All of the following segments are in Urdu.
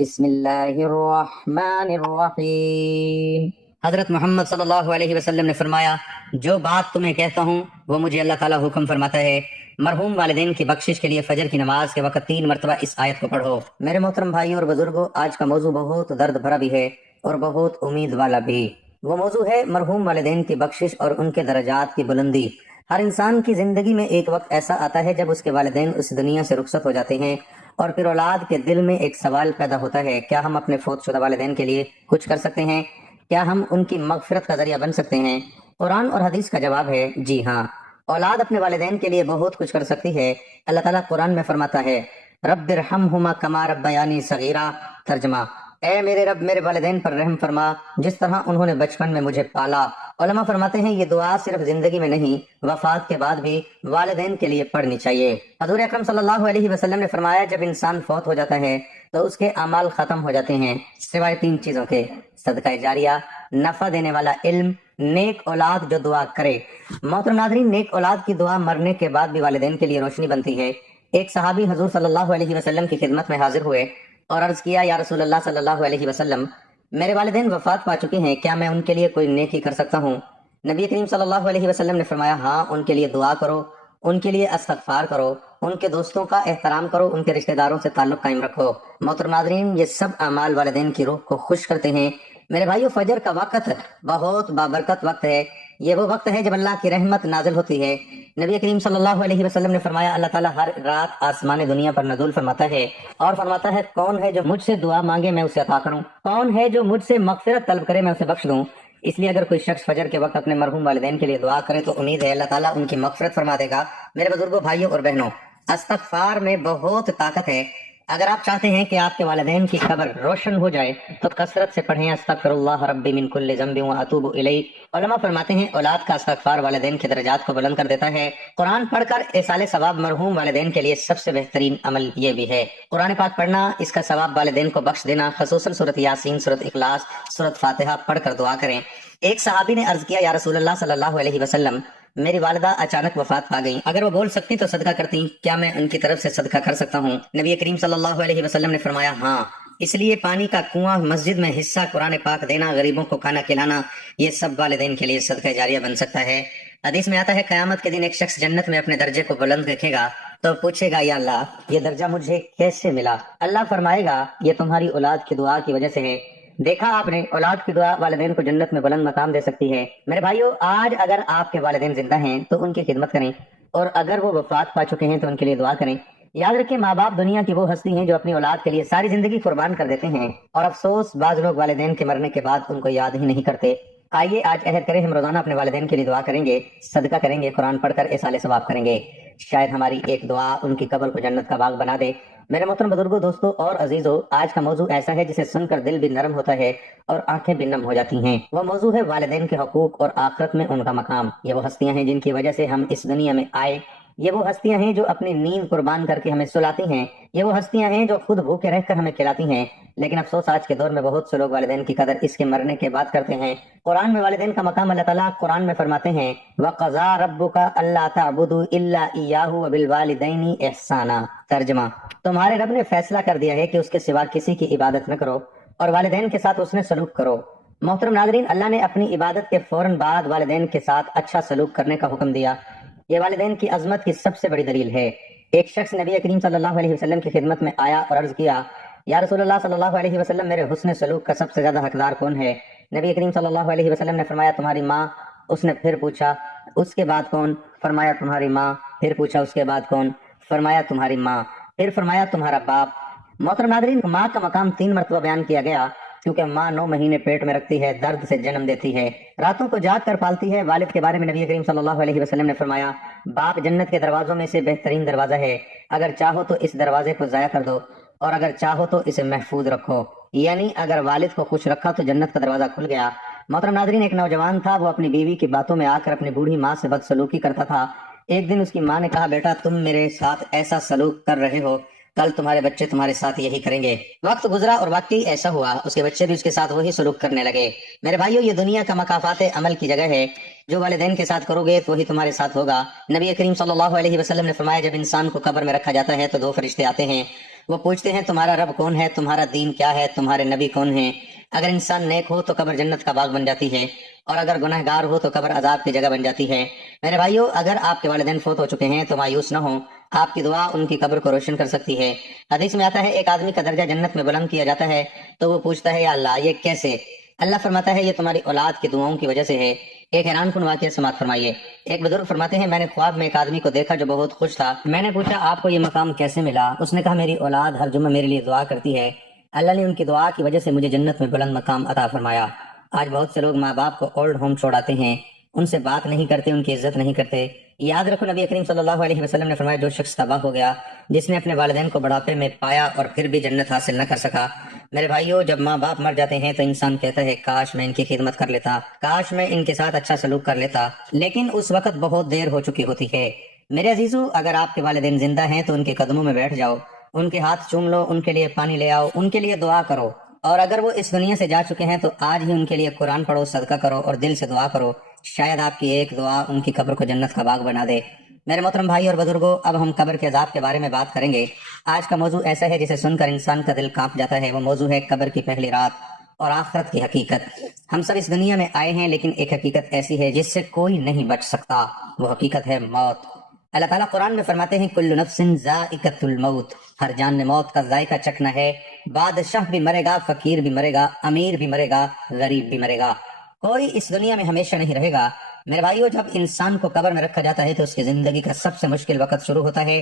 بسم اللہ الرحمن الرحیم۔ حضرت محمد صلی اللہ علیہ وسلم نے فرمایا، جو بات تمہیں کہتا ہوں وہ مجھے اللہ تعالیٰ حکم فرماتا ہے۔ مرحوم والدین کی بخشش کے لیے فجر کی نماز کے وقت 3 مرتبہ اس آیت کو پڑھو۔ میرے محترم بھائیوں اور بزرگوں، آج کا موضوع بہت درد بھرا بھی ہے اور بہت امید والا بھی۔ وہ موضوع ہے مرحوم والدین کی بخشش اور ان کے درجات کی بلندی۔ ہر انسان کی زندگی میں ایک وقت ایسا آتا ہے جب اس کے والدین اس دنیا سے رخصت ہو جاتے ہیں، اور پھر اولاد کے دل میں ایک سوال پیدا ہوتا ہے، کیا ہم اپنے فوت شدہ والدین کے لیے کچھ کر سکتے ہیں؟ کیا ہم ان کی مغفرت کا ذریعہ بن سکتے ہیں؟ قرآن اور حدیث کا جواب ہے جی ہاں، اولاد اپنے والدین کے لیے بہت کچھ کر سکتی ہے۔ اللہ تعالیٰ قرآن میں فرماتا ہے، رب ارحمہما کما ربیانی صغیرا۔ ترجمہ، اے میرے رب میرے والدین پر رحم فرما جس طرح انہوں نے بچپن میں مجھے پالا۔ علماء فرماتے ہیں یہ دعا صرف زندگی میں نہیں، وفات کے بعد بھی والدین کے لیے پڑھنی چاہیے۔ حضور اکرم صلی اللہ علیہ وسلم نے فرمایا، جب انسان فوت ہو جاتا ہے تو اس کے اعمال ختم ہو جاتے ہیں سوائے 3 چیزوں کے: صدقہ جاریہ، نفع دینے والا علم، نیک اولاد جو دعا کرے۔ محترم ناظرین، نیک اولاد کی دعا مرنے کے بعد بھی والدین کے لیے روشنی بنتی ہے۔ ایک صحابی حضور صلی اللہ علیہ وسلم کی خدمت میں حاضر ہوئے اور عرض کیا، یا رسول اللہ صلی اللہ علیہ وسلم، میرے والدین وفات پا چکے ہیں، کیا میں ان کے لیے کوئی نیکی کر سکتا ہوں؟ نبی کریم صلی اللہ علیہ وسلم نے فرمایا، ہاں، ان کے لیے دعا کرو، ان کے لیے استغفار کرو، ان کے دوستوں کا احترام کرو، ان کے رشتہ داروں سے تعلق قائم رکھو۔ محترم ناظرین، یہ سب اعمال والدین کی روح کو خوش کرتے ہیں۔ میرے بھائیو، فجر کا وقت بہت بابرکت وقت ہے۔ یہ وہ وقت ہے جب اللہ کی رحمت نازل ہوتی ہے۔ نبی کریم صلی اللہ علیہ وسلم نے فرمایا، اللہ تعالیٰ ہر رات آسمان دنیا پر نزول فرماتا ہے اور فرماتا ہے، کون ہے جو مجھ سے دعا مانگے میں اسے عطا کروں، کون ہے جو مجھ سے مغفرت طلب کرے میں اسے بخش دوں۔ اس لیے اگر کوئی شخص فجر کے وقت اپنے مرحوم والدین کے لیے دعا کرے تو امید ہے اللہ تعالیٰ ان کی مغفرت فرما دے گا۔ میرے بزرگوں، بھائیوں اور بہنوں، استغفار میں بہت طاقت ہے۔ اگر آپ چاہتے ہیں کہ آپ کے والدین کی قبر روشن ہو جائے تو کثرت سے پڑھیں، استغفر اللہ ربی من کل ذنب واتوب الیہ۔ علماء فرماتے ہیں، اولاد کا استغفار والدین کے درجات کو بلند کر دیتا ہے۔ قرآن پڑھ کر ایصال ثواب مرحوم والدین کے لیے سب سے بہترین عمل یہ بھی ہے۔ قرآن پاک پڑھنا، اس کا ثواب والدین کو بخش دینا۔ خصوصاً سورۃ یاسین، سورۃ اخلاص، سورۃ فاتحہ پڑھ کر دعا کریں۔ ایک صحابی نے عرض کیا، یا رسول اللہ صلی اللہ علیہ وسلم، میری والدہ اچانک وفات پا گئی، اگر وہ بول سکتی تو صدقہ کرتی، کیا میں ان کی طرف سے صدقہ کر سکتا ہوں؟ نبی کریم صلی اللہ علیہ وسلم نے فرمایا، ہاں۔ اس لیے پانی کا کنواں، مسجد میں حصہ قرآن پاک دینا، غریبوں کو کھانا کھلانا، یہ سب والدین کے لیے صدقہ جاریہ بن سکتا ہے۔ حدیث میں آتا ہے، قیامت کے دن ایک شخص جنت میں اپنے درجے کو بلند رکھے گا تو پوچھے گا، یا اللہ، یہ درجہ مجھے کیسے ملا؟ اللہ فرمائے گا، یہ تمہاری اولاد کی دعا کی وجہ سے ہے۔ دیکھا آپ نے، اولاد کی دعا والدین کو جنت میں بلند مقام دے سکتی ہے۔ میرے بھائیو، آج اگر آپ کے والدین زندہ ہیں تو ان کی خدمت کریں، اور اگر وہ وفات پا چکے ہیں تو ان کے لیے دعا کریں۔ یاد رکھیں، ماں باپ دنیا کی وہ ہستی ہیں جو اپنی اولاد کے لیے ساری زندگی قربان کر دیتے ہیں، اور افسوس، بعض لوگ والدین کے مرنے کے بعد ان کو یاد ہی نہیں کرتے۔ آئیے آج عہد کریں، ہم روزانہ اپنے والدین کے لیے دعا کریں گے، صدقہ کریں گے، قرآن پڑھ کر ایصال ثواب کریں گے۔ شاید ہماری ایک دعا ان کی قبر کو جنت کا باغ بنا دے۔ میرے محترم بزرگوں، دوستوں اور عزیزوں، آج کا موضوع ایسا ہے جسے سن کر دل بھی نرم ہوتا ہے اور آنکھیں بھی نم ہو جاتی ہیں۔ وہ موضوع ہے والدین کے حقوق اور آخرت میں ان کا مقام۔ یہ وہ ہستیاں ہیں جن کی وجہ سے ہم اس دنیا میں آئے۔ یہ وہ ہستیاں ہیں جو اپنی نیند قربان کر کے ہمیں سلاتی ہیں۔ یہ وہ ہستیاں ہیں جو خود بھوکے رہ کر ہمیں کھلاتی ہیں۔ لیکن افسوس، آج کے دور میں بہت سے لوگ والدین کی قدر اس کے مرنے کے بعد کرتے ہیں۔ قرآن میں والدین کا مقام اللہ تعالیٰ قرآن میں فرماتے ہیں، وَقَضَىٰ رَبُّكَ أَلَّا تَعْبُدُوا إِلَّا إِيَّاهُ وَبِالْوَالِدَيْنِ إِحْسَانًا۔ ترجمہ، تمہارے رب نے فیصلہ کر دیا ہے کہ اس کے سوا کسی کی عبادت نہ کرو اور والدین کے ساتھ اس نے سلوک کرو۔ محترم ناظرین، اللہ نے اپنی عبادت کے فوراً بعد والدین کے ساتھ اچھا سلوک کرنے کا حکم دیا۔ یہ والدین کی عظمت کی سب سے بڑی دلیل ہے۔ ایک شخص نبی کریم صلی اللہ علیہ وسلم کی خدمت میں آیا اور عرض کیا، یا رسول اللہ صلی اللہ علیہ وسلم، میرے حسن سلوک کا سب سے زیادہ حقدار کون ہے؟ نبی کریم صلی اللہ علیہ وسلم نے فرمایا، تمہاری ماں۔ اس نے پھر پوچھا، اس کے بعد کون؟ فرمایا، تمہاری ماں۔ پھر پوچھا، اس کے بعد کون؟ فرمایا، تمہاری ماں۔ پھر فرمایا، تمہارا باپ۔ محترم ناظرین، ماں کا مقام 3 مرتبہ بیان کیا گیا، کیونکہ ماں 9 مہینے پیٹ میں رکھتی ہے، درد سے جنم دیتی ہے، راتوں کو جاگ کر پالتی ہے۔ والد کے بارے میں نبی کریم صلی اللہ علیہ وسلم نے فرمایا، باپ جنت کے دروازوں میں سے بہترین دروازہ ہے، اگر چاہو تو اس دروازے کو ضائع کر دو اور اگر چاہو تو اسے محفوظ رکھو۔ یعنی اگر والد کو خوش رکھا تو جنت کا دروازہ کھل گیا۔ محترم ناظرین، ایک نوجوان تھا، وہ اپنی بیوی کی باتوں میں آ کر اپنی بوڑھی ماں سے بدسلوکی کرتا تھا۔ ایک دن اس کی ماں نے کہا، بیٹا، تم میرے ساتھ ایسا سلوک کر رہے ہو، کل تمہارے بچے تمہارے ساتھ یہی کریں گے۔ وقت گزرا اور واقعی ایسا ہوا، اس کے بچے بھی اس کے ساتھ وہی سلوک کرنے لگے۔ میرے بھائیو، یہ دنیا کا مکافات عمل کی جگہ ہے۔ جو والدین کے ساتھ کرو گے تو وہی تمہارے ساتھ ہوگا۔ نبی کریم صلی اللہ علیہ وسلم نے فرمایا، جب انسان کو قبر میں رکھا جاتا ہے تو 2 فرشتے آتے ہیں، وہ پوچھتے ہیں تمہارا رب کون ہے، تمہارا دین کیا ہے، تمہارے نبی کون ہیں۔ اگر انسان نیک ہو تو قبر جنت کا باغ بن جاتی ہے، اور اگر گناہ گار ہو تو قبر عذاب کی جگہ بن جاتی ہے۔ میرے بھائیو، اگر آپ کے والدین فوت ہو چکے ہیں تو مایوس نہ ہوں، آپ کی دعا ان کی قبر کو روشن کر سکتی ہے۔ حدیث میں آتا ہے ایک آدمی کا درجہ جنت میں بلند کیا جاتا ہے تو وہ پوچھتا ہے یا اللہ یہ کیسے؟ اللہ فرماتا ہے یہ تمہاری اولاد کی دعاؤں کی وجہ سے ہے۔ ایک حیران کن واقعہ سماعت فرمائیے۔ ایک بزرگ فرماتے ہیں میں نے خواب میں ایک آدمی کو دیکھا جو بہت خوش تھا۔ میں نے پوچھا آپ کو یہ مقام کیسے ملا؟ اس نے کہا میری اولاد ہر جمعہ میرے لیے دعا کرتی ہے، اللہ نے ان کی دعا کی وجہ سے مجھے جنت میں بلند مقام عطا فرمایا۔ آج بہت سے لوگ ماں باپ کو اولڈ ہوم چھوڑاتے ہیں، ان سے بات نہیں کرتے، ان کی عزت نہیں کرتے۔ یاد رکھو نبی کریم صلی اللہ علیہ وسلم نے فرمایا جو شخص تباہ ہو گیا جس نے اپنے والدین کو بڑھاپے میں پایا اور پھر بھی جنت حاصل نہ کر سکا۔ میرے بھائیوں، جب ماں باپ مر جاتے ہیں تو انسان کہتا ہے کاش میں ان کی خدمت کر لیتا، کاش میں ان کے ساتھ اچھا سلوک کر لیتا، لیکن اس وقت بہت دیر ہو چکی ہوتی ہے۔ میرے عزیزو، اگر آپ کے والدین زندہ ہیں تو ان کے قدموں میں بیٹھ جاؤ، ان کے ہاتھ چوم لو، ان کے لیے پانی لے آؤ، ان کے لیے دعا کرو، اور اگر وہ اس دنیا سے جا چکے ہیں تو آج ہی ان کے لیے قرآن پڑھو، صدقہ کرو اور دل سے دعا کرو، شاید آپ کی ایک دعا ان کی قبر کو جنت کا باغ بنا دے۔ میرے محترم بھائی اور بزرگوں، اب ہم قبر کے عذاب کے بارے میں بات کریں گے۔ آج کا موضوع ایسا ہے جسے سن کر انسان کا دل کانپ جاتا ہے۔ وہ موضوع ہے قبر کی پہلی رات اور آخرت کی حقیقت۔ ہم سب اس دنیا میں آئے ہیں لیکن ایک حقیقت ایسی ہے جس سے کوئی نہیں بچ سکتا، وہ حقیقت ہے موت۔ اللہ تعالیٰ قرآن میں فرماتے ہیں کل نفس ذائقۃ الموت، ہر جان نے موت کا ذائقہ چکھنا ہے۔ بادشاہ بھی مرے گا، فقیر بھی مرے گا، امیر بھی مرے گا، غریب بھی مرے گا، کوئی اس دنیا میں ہمیشہ نہیں رہے گا۔ میرے بھائیو، جب انسان کو قبر میں رکھا جاتا ہے تو اس کی زندگی کا سب سے مشکل وقت شروع ہوتا ہے۔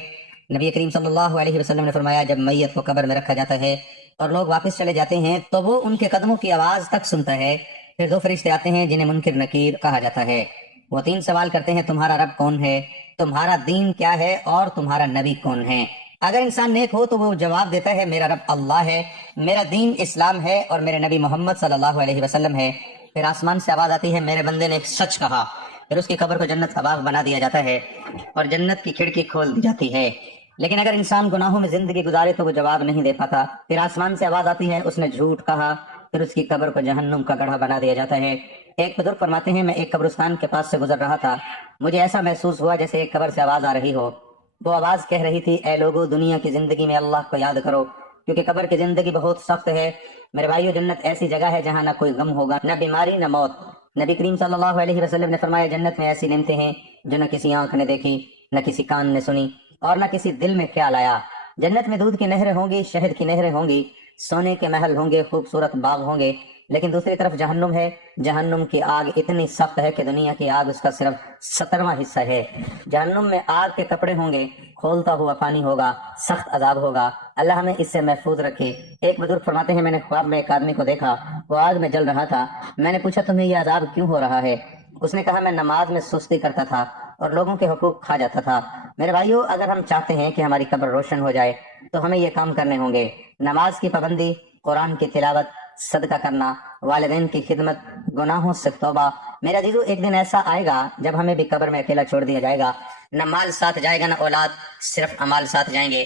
نبی کریم صلی اللہ علیہ وسلم نے فرمایا جب میت کو قبر میں رکھا جاتا ہے اور لوگ واپس چلے جاتے ہیں تو وہ ان کے قدموں کی آواز تک سنتا ہے۔ پھر دو فرشتے آتے ہیں جنہیں منکر نکیر کہا جاتا ہے۔ وہ تین سوال کرتے ہیں تمہارا رب کون ہے، تمہارا دین کیا ہے اور تمہارا نبی کون ہے۔ اگر انسان نیک ہو تو وہ جواب دیتا ہے میرا رب اللہ ہے، میرا دین اسلام ہے اور میرے نبی محمد صلی اللہ علیہ وسلم ہے۔ پھر آسمان سے آواز آتی ہے میرے بندے نے ایک سچ کہا۔ پھر اس کی قبر کو جنت کا باغ بنا دیا جاتا ہے اور جنت کی کھڑکی کھول دی جاتی ہے۔ لیکن اگر انسان گناہوں میں زندگی گزارے تو وہ جواب نہیں دے پاتا۔ پھر آسمان سے آواز آتی ہے اس نے جھوٹ کہا۔ پھر اس کی قبر کو جہنم کا گڑھا بنا دیا جاتا ہے۔ ایک بزرگ فرماتے ہیں میں ایک قبرستان کے پاس سے گزر رہا تھا، مجھے ایسا محسوس ہوا جیسے ایک قبر سے آواز آ رہی ہو۔ وہ آواز کہہ رہی تھی اے لوگو، دنیا کی زندگی میں اللہ کو یاد کرو کیونکہ قبر کی زندگی بہت سخت ہے۔ میرے بھائیو، جنت ایسی جگہ ہے جہاں نہ کوئی غم ہوگا، نہ بیماری، نہ موت۔ نبی کریم صلی اللہ علیہ وسلم نے فرمایا جنت میں ایسی نعمتیں ہیں جو نہ کسی آنکھ نے دیکھی، نہ کسی کان نے سنی اور نہ کسی دل میں خیال آیا۔ جنت میں دودھ کی نہریں ہوں گی، شہد کی نہریں ہوں گی، سونے کے محل ہوں گے، خوبصورت باغ ہوں گے۔ لیکن دوسری طرف جہنم ہے، جہنم کی آگ اتنی سخت ہے کہ دنیا کی آگ اس کا صرف 17واں حصہ ہے۔ جہنم میں آگ کے کپڑے ہوں گے، کھولتا ہوا پانی ہوگا، سخت عذاب ہوگا، اللہ ہمیں اس سے محفوظ رکھے۔ ایک بزرگ فرماتے ہیں میں نے خواب میں ایک آدمی کو دیکھا، وہ آگ میں جل رہا تھا۔ میں نے پوچھا تمہیں یہ عذاب کیوں ہو رہا ہے؟ اس نے کہا میں نماز میں سستی کرتا تھا اور لوگوں کے حقوق کھا جاتا تھا۔ میرے بھائیو، اگر ہم چاہتے ہیں کہ ہماری قبر روشن ہو جائے تو ہمیں یہ کام کرنے ہوں گے: نماز کی پابندی، قرآن کی تلاوت، صدقہ کرنا، والدین کی خدمت، گناہوں سے توبہ۔ میرے عزیزو، ایک دن ایسا آئے گا جب ہمیں بھی قبر میں اکیلا چھوڑ دیا جائے گا، نہ مال ساتھ جائے گا نہ اولاد، صرف اعمال ساتھ جائیں گے۔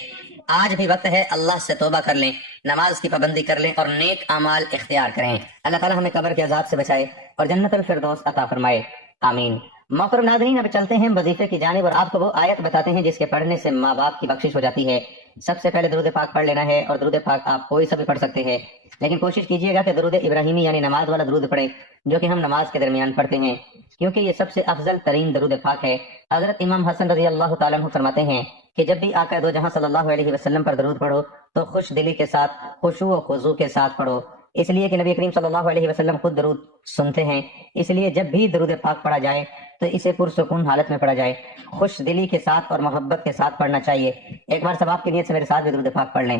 آج بھی وقت ہے اللہ سے توبہ کر لیں، نماز کی پابندی کر لیں اور نیک اعمال اختیار کریں۔ اللہ تعالیٰ ہمیں قبر کے عذاب سے بچائے اور جنت الفردوس عطا فرمائے، آمین۔ محترم ناظرین، اب چلتے ہیں وظیفے کی جانب اور آپ کو وہ آیت بتاتے ہیں جس کے پڑھنے سے ماں باپ کی بخشش ہو جاتی ہے۔ سب سے پہلے درود پاک پڑھ لینا ہے، اور درود پاک آپ کوئی سا بھی پڑھ سکتے ہیں، لیکن کوشش کیجیے گا کہ درود ابراہیمی یعنی نماز والا درود پڑھیں جو کہ ہم نماز کے درمیان پڑھتے ہیں، کیونکہ یہ سب سے افضل ترین درود پاک ہے۔ حضرت امام حسن رضی اللہ تعالیٰ عنہ فرماتے ہیں کہ جب بھی آقا دو جہاں صلی اللہ علیہ وسلم پر درود پڑھو تو خوش دلی کے ساتھ، خشوع و خضوع کے ساتھ پڑھو، اس لیے کہ نبی کریم صلی اللہ علیہ وسلم خود درود سنتے ہیں۔ اس لیے جب بھی درود پاک پڑھا جائے تو اسے پرسکون حالت میں پڑھا جائے، خوش دلی کے ساتھ اور محبت کے ساتھ پڑھنا چاہیے۔ ایک بار ثواب کی نیت سے میرے ساتھ بھی درود پاک پڑھ لیں۔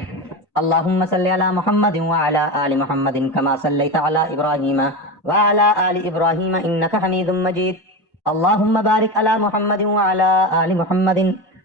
اللہم صلی علی محمد وعلی آل محمد کما صلیت علی ابراہیم وعلی آل ابراہیم انک حمید مجید۔ اللہم بارک علی محمد وعلی آل محمد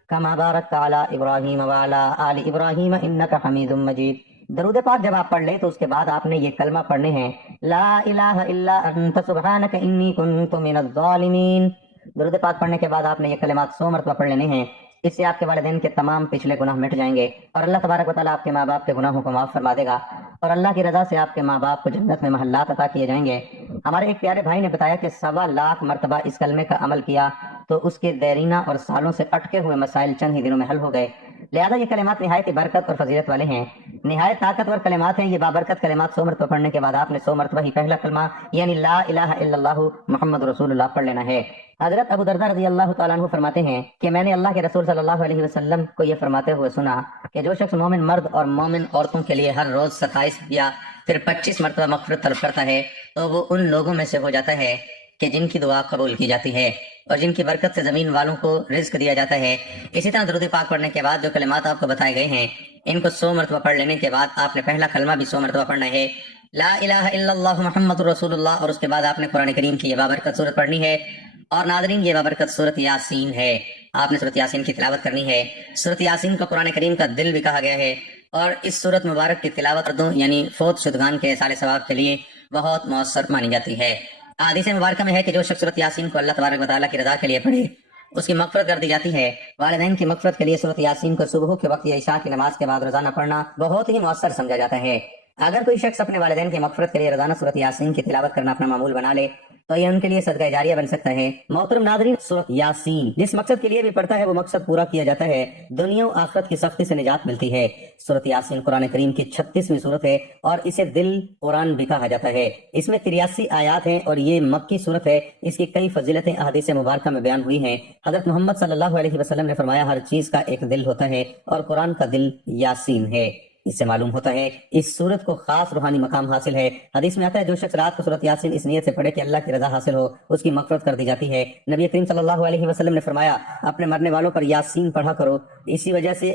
کما بارکت علی ابراہیم وعلی آل ابراہیم انک حمید مجید۔ درود پاک جب آپ پڑھ لیں تو اس کے بعد آپ نے یہ کلمہ پڑھنے ہیں: لا الہ الا انت سبحانک انی کنت من الظالمین۔ درود پاک پڑھنے کے بعد آپ نے یہ کلمات 100 مرتبہ پڑھ لینے ہیں۔ اس سے آپ کے والدین کے تمام پچھلے گناہ مٹ جائیں گے اور اللہ تبارک و تعالیٰ آپ کے ماں باپ کے گناہوں کو معاف فرما دے گا، اور اللہ کی رضا سے آپ کے ماں باپ کو جنت میں محلات عطا کیے جائیں گے۔ ہمارے ایک پیارے بھائی نے بتایا کہ 1.25 لاکھ مرتبہ اس کلمے کا عمل کیا تو اس کے دیرینہ اور سالوں سے اٹکے ہوئے مسائل چند ہی دنوں میں حل ہو گئے۔ لہذا یہ کلمات نہایت برکت اور فضیلت والے ہیں، نہایت طاقتور کلمات ہیں۔ یہ بابرکت کلمات 100 مرتبہ پڑھنے کے بعد آپ نے 100 مرتبہ ہی پہلا کلمہ یعنی لا الہ الا اللہ محمد رسول اللہ پڑھ لینا ہے۔ حضرت ابو درداء رضی اللہ تعالیٰ عنہ فرماتے ہیں کہ میں نے اللہ کے رسول صلی اللہ علیہ وسلم کو یہ فرماتے ہوئے سنا کہ جو شخص مومن مرد اور مومن عورتوں کے لیے ہر روز 27 یا پھر 25 مرتبہ مغفرت طلب کرتا ہے تو وہ ان لوگوں میں سے ہو جاتا ہے کہ جن کی دعا قبول کی جاتی ہے اور جن کی برکت سے زمین والوں کو رزق دیا جاتا ہے۔ اسی طرح درود پاک پڑھنے کے بعد جو کلمات آپ کو بتائے گئے ہیں ان کو 100 مرتبہ پڑھ لینے کے بعد آپ نے پہلا کلمہ بھی 100 مرتبہ پڑھنا ہے، لا الہ الا اللہ محمد رسول اللہ، اور اس کے بعد آپ نے قرآن کریم کی یہ بابرکت سورت پڑھنی ہے۔ اور ناظرین یہ بابرکت سورت یاسین ہے، آپ نے سورت یاسین کی تلاوت کرنی ہے۔ سورت یاسین کو قرآن کریم کا دل بھی کہا گیا ہے، اور اس سورت مبارک کی تلاوت مردوں یعنی فوت شدگان کے اصال ثواب کے لیے بہت مؤثر مانی جاتی ہے۔ حدیث مبارکہ میں ہے کہ جو شخص سورت یاسین کو اللہ تبارک و تعالیٰ کی رضا کے لیے پڑھے اس کی مغفرت کر دی جاتی ہے۔ والدین کی مغفرت کے لیے سورت یاسین کو صبح کے وقت یا عشاء کی نماز کے بعد روزانہ پڑھنا بہت ہی مؤثر سمجھا جاتا ہے۔ اگر کوئی شخص اپنے والدین کی مغفرت کے لیے روزانہ سورت یاسین کی تلاوت کرنا اپنا معمول بنا لے تو یہ ان کے لیے صدقہ جاریہ بن سکتا ہے۔ محترم ناظرین، سورت یاسین جس مقصد کے لیے بھی پڑھتا ہے وہ مقصد پورا کیا جاتا ہے، دنیا و آخرت کی سختی سے نجات ملتی ہے۔ سورت یاسین قرآن کریم کی 36ویں سورت ہے اور اسے دل قرآن بھی کہا جاتا ہے۔ اس میں 83 آیات ہیں اور یہ مکی سورت ہے۔ اس کی کئی فضیلتیں احادیث مبارکہ میں بیان ہوئی ہیں۔ حضرت محمد صلی اللہ علیہ وسلم نے فرمایا ہر چیز کا ایک دل ہوتا ہے اور قرآن کا دل یاسین ہے۔ اس سے معلوم ہوتا ہے اس سورت کو خاص روحانی مقام حاصل ہے۔ حدیث میں آتا ہے جو شخص رات کو سورت یاسین اس نیت سے پڑھے کہ اللہ کی رضا حاصل ہو اس کی مغفرت کر دی جاتی ہے۔ نبی کریم صلی اللہ علیہ وسلم نے فرمایا اپنے مرنے والوں پر یاسین پڑھا کرو، اسی وجہ سے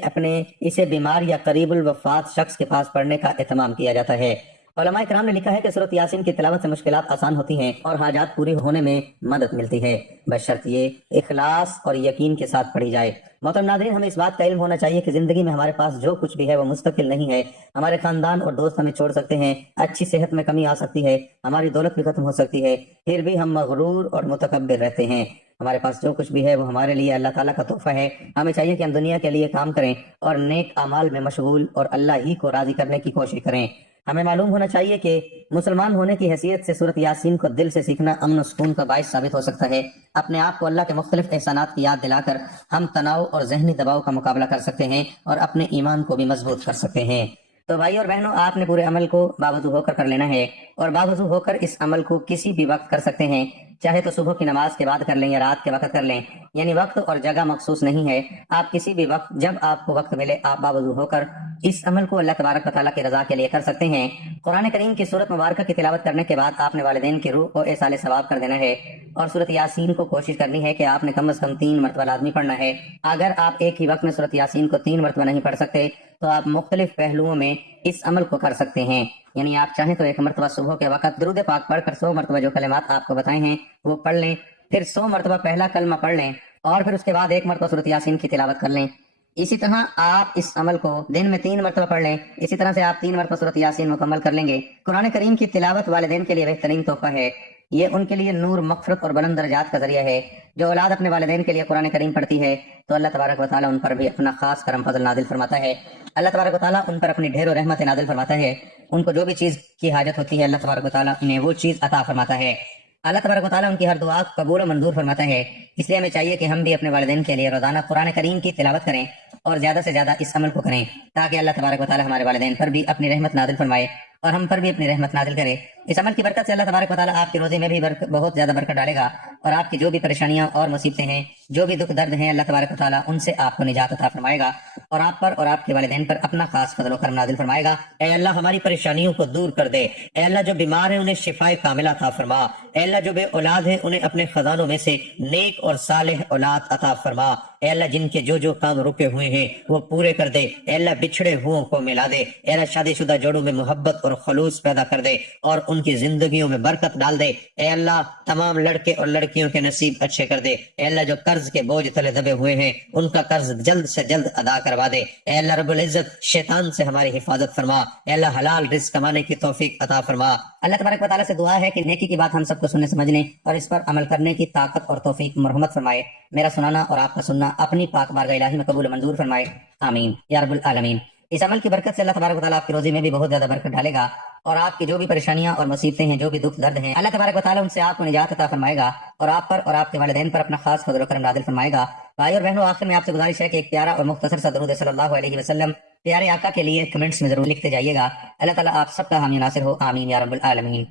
اسے بیمار یا قریب الوفات شخص کے پاس پڑھنے کا اہتمام کیا جاتا ہے۔ علماء کرام نے لکھا ہے کہ سورت یاسین کی تلاوت سے مشکلات آسان ہوتی ہیں اور حاجات پوری ہونے میں مدد ملتی ہے، بشرط یہ اخلاص اور یقین کے ساتھ پڑھی جائے۔ محترم ناظرین، ہمیں اس بات کا علم ہونا چاہیے کہ زندگی میں ہمارے پاس جو کچھ بھی ہے وہ مستقل نہیں ہے۔ ہمارے خاندان اور دوست ہمیں چھوڑ سکتے ہیں، اچھی صحت میں کمی آ سکتی ہے، ہماری دولت بھی ختم ہو سکتی ہے، پھر بھی ہم مغرور اور متکبر رہتے ہیں۔ ہمارے پاس جو کچھ بھی ہے وہ ہمارے لیے اللہ تعالیٰ کا تحفہ ہے۔ ہمیں چاہیے کہ ہم دنیا کے لیے کام کریں اور نیک اعمال میں مشغول اور اللہ ہی کو راضی کرنے کی کوشش کریں۔ ہمیں معلوم ہونا چاہیے کہ مسلمان ہونے کی حیثیت سے سورت یاسین کو دل سے سیکھنا امن و سکون کا باعث ثابت ہو سکتا ہے۔ اپنے آپ کو اللہ کے مختلف احسانات کی یاد دلا کر ہم تناؤ اور ذہنی دباؤ کا مقابلہ کر سکتے ہیں اور اپنے ایمان کو بھی مضبوط کر سکتے ہیں۔ تو بھائی اور بہنوں، آپ نے پورے عمل کو باوضو ہو کر لینا ہے اور باوضو ہو کر اس عمل کو کسی بھی وقت کر سکتے ہیں، چاہے تو صبح کی نماز کے بعد کر لیں یا رات کے وقت کر لیں، یعنی وقت اور جگہ مخصوص نہیں ہے۔ آپ کسی بھی وقت جب آپ کو وقت ملے آپ باوضو ہو کر اس عمل کو اللہ تبارک و تعالیٰ کی رضا کے لیے کر سکتے ہیں۔ قرآن کریم کی سورت مبارکہ کی تلاوت کرنے کے بعد آپ نے والدین کی روح کو ایصال ثواب کر دینا ہے اور سورت یاسین کو کوشش کرنی ہے کہ آپ نے کم از کم 3 مرتبہ لازمی پڑھنا ہے۔ اگر آپ ایک ہی وقت میں سورت یاسین کو 3 مرتبہ نہیں پڑھ سکتے تو آپ مختلف پہلوؤں میں اس عمل کو کر سکتے ہیں، یعنی آپ چاہیں تو ایک مرتبہ صبح کے وقت درود پاک پڑھ کر 100 مرتبہ جو کلمات آپ کو بتائے ہیں وہ پڑھ لیں، پھر 100 مرتبہ پہلا کلمہ پڑھ لیں اور پھر اس کے بعد 1 مرتبہ سورت یاسین کی تلاوت کر لیں۔ اسی طرح آپ اس عمل کو دن میں 3 مرتبہ پڑھ لیں، اسی طرح سے آپ 3 مرتبہ سورت یاسین مکمل کر لیں گے۔ قرآن کریم کی تلاوت والدین کے لیے بہترین تحفہ ہے، یہ ان کے لیے نور، مغفرت اور بلند درجات کا ذریعہ ہے۔ جو اولاد اپنے والدین کے لیے قرآن کریم پڑھتی ہے تو اللہ تبارک و تعالیٰ ان پر بھی اپنا خاص کرم فضل نازل فرماتا ہے۔ اللہ تبارک و تعالیٰ ان پر اپنی ڈھیر و رحمت نازل فرماتا ہے۔ ان کو جو بھی چیز کی حاجت ہوتی ہے اللہ تبارک و تعالیٰ انہیں وہ چیز عطا فرماتا ہے۔ اللہ تبارک و تعالیٰ ان کی ہر دعا قبول و منظور فرماتا ہے۔ اس لیے ہمیں چاہیے کہ ہم بھی اپنے والدین کے لیے روزانہ قرآن کریم کی تلاوت کریں اور زیادہ سے زیادہ اس عمل کو کریں تاکہ اللہ تبارک و تعالیٰ ہمارے والدین پر بھی اپنی رحمت نازل فرمائے اور ہم پر بھی اپنی رحمت نازل کرے۔ اس عمل کی برکت سے اللہ تبارک و تعالیٰ آپ کی روزی میں بھی بہت زیادہ برکت ڈالے گا اور آپ کی جو بھی پریشانیاں اور مصیبتیں ہیں، جو بھی دکھ درد ہیں، اللہ تبارک و تعالیٰ ان سے آپ کو نجات عطا فرمائے گا اور آپ پر اور آپ کے والدین پر اپنا خاص فضل و کرم نازل فرمائے گا۔ اے اللہ ہماری پریشانیوں کو دور کر دے، اے اللہ جو بیمار ہیں انہیں شفائے کاملہ عطا فرما، اے اللہ جو بے اولاد ہیں انہیں اپنے خزانوں میں سے نیک اور صالح اولاد عطا فرما، اے اللہ جن کے جو کام رکے ہوئے ہیں وہ پورے کر دے، اے اللہ بچھڑے ہوئوں کو ملا دے، اے اللہ شادی شدہ جوڑوں میں محبت اور خلوص پیدا کر دے اور ان کی زندگیوں میں برکت ڈال دے، اے اللہ تمام لڑکے اور لڑکیوں کے نصیب اچھے کر دے، اے اللہ جو قرض کے بوجھ تلے دبے ہوئے ہیں ان کا قرض جلد سے جلد ادا کروا دے، اے اللہ رب العزت شیطان سے ہماری حفاظت فرما، اے اللہ حلال رزق کمانے کی توفیق عطا فرما۔ اللہ تبارک و تعالیٰ سے دعا ہے کہ نیکی کی بات ہم سب کو سننے سمجھنے اور اس پر عمل کرنے کی طاقت اور توفیق مرحمت فرمائے۔ میرا سنانا اور آپ کا سننا اپنی پاک بارگاہ الہی میں قبول و منظور فرمائے، آمین یا رب العالمین۔ اس عمل کی برکت سے اللہ تبارک و تعالیٰ آپ کی روزی میں بھی بہت زیادہ برکت ڈالے گا اور آپ کی جو بھی پریشانیاں اور مصیبتیں ہیں، جو بھی دکھ درد ہیں، اللہ تبارک و تعالیٰ ان سے آپ کو نجات عطا فرمائے گا اور آپ پر اور آپ کے والدین پر اپنا خاص فضل و کرم نازل فرمائے گا۔ بھائی اور بہنوں، آخر میں آپ سے گزارش ہے کہ ایک پیارا اور مختصر سا درود صلی اللہ علیہ وسلم پیارے آقا کے لیے کمنٹس میں ضرور لکھتے جائیے گا۔ اللہ تعالیٰ آپ سب کا حامی ناصر ہو، آمین یا رب العالمین۔